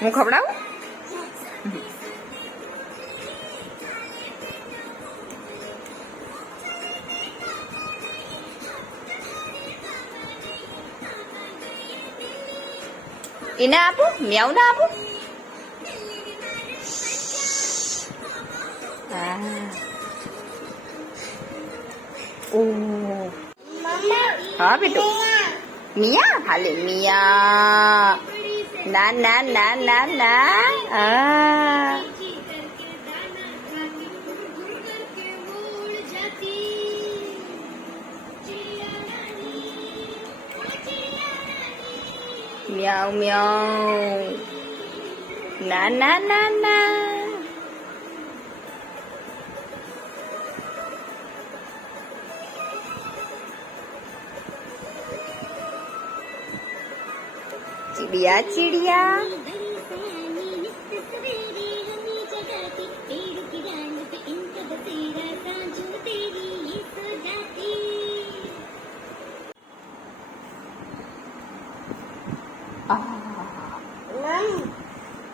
હું ખવડાવું? એને આપું? મ્યાઉ ના આપું? હા બેટું, મિયા હાલે મિયા. ના ના ના ના ના. મ્યાઉ મ્યાઉ. ના ના ના ના. चिड़िया चिड़िया.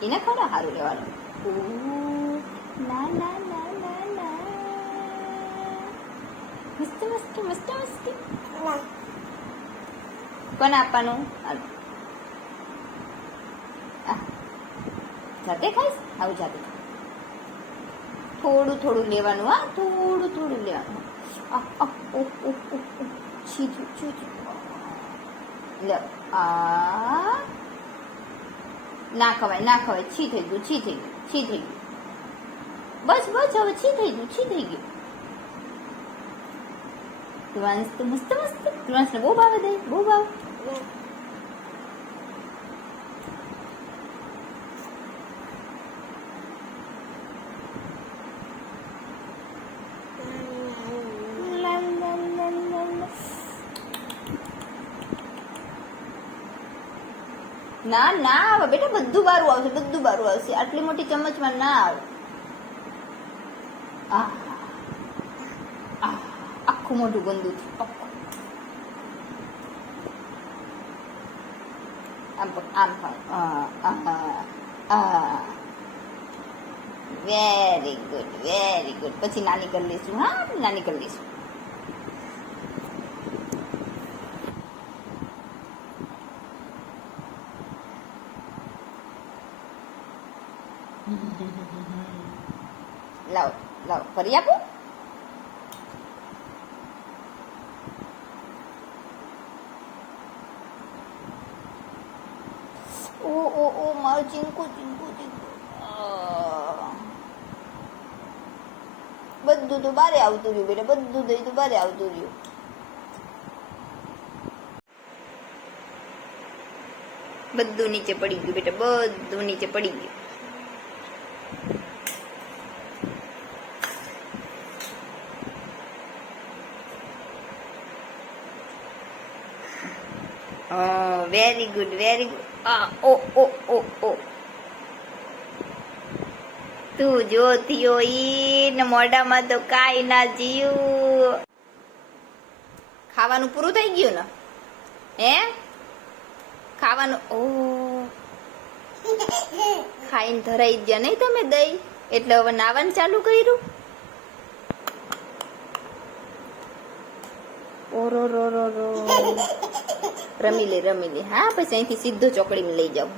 એને કોને સારું લેવાનું? ના ના ના ના ના. મસ્ત મસ્ત મસ્ત મસ્ત. કોને આપવાનું? જાતે ખાઈશ? આવું જાતે થોડું થોડું લેવાનું. હા, થોડું થોડું લેવાનું. છીછું છીછું લે. ના ખવાય ના ખવાય. છી થઈ ગયું, છી થઈ ગયું, છી થઈ ગયું. બસ બસ, હવે છી થઈ ગયું, છી થઈ ગયું. ધ્રુવાંશ તો મસ્ત મસ્ત. ધ્રુવાંશને બહુ ભાવે દે, બહુ ભાવે. ના ના આવે બેટા, બધું બારું આવશે, બધું બારું આવશે. આટલી મોટી ચમચમાં ના આવે. આખું મોઢું ગંદુ છે. આમ આમ વેરી ગુડ વેરી ગુડ. પછી નાની કરી લઈશું. હા, નાની કરી લઈશું. લાવ લાવ, ફરી આપું? ઓ ઓ ઓ, મારું ચીંકુ ચીંકુ ચીંકુ. બધું તો બારે આવતું રહ્યું બેટા, બધું દહીં તો બારે આવતું રહ્યું. બધું નીચે પડી ગયું બેટા, બધું નીચે પડી ગયું. Very good very good. ઓ ઓ ઓ ઓ. તું જો થયો ઈ મોઢામાં તો કાઈ ના જીવ. ખાવાનું પૂરું થઈ ગયું ને? હે, ખાવાનું? ઓ, ખાઈને ધરાઈ ગયા નહીં તમે દહીં? એટલે હવે નાવાનું ચાલુ કર્યું? ઓરો રો રો રો. રમી લે રમી લે. હા, પછી અહીંથી સીધો ચોકડીમાં લઈ જાઉં.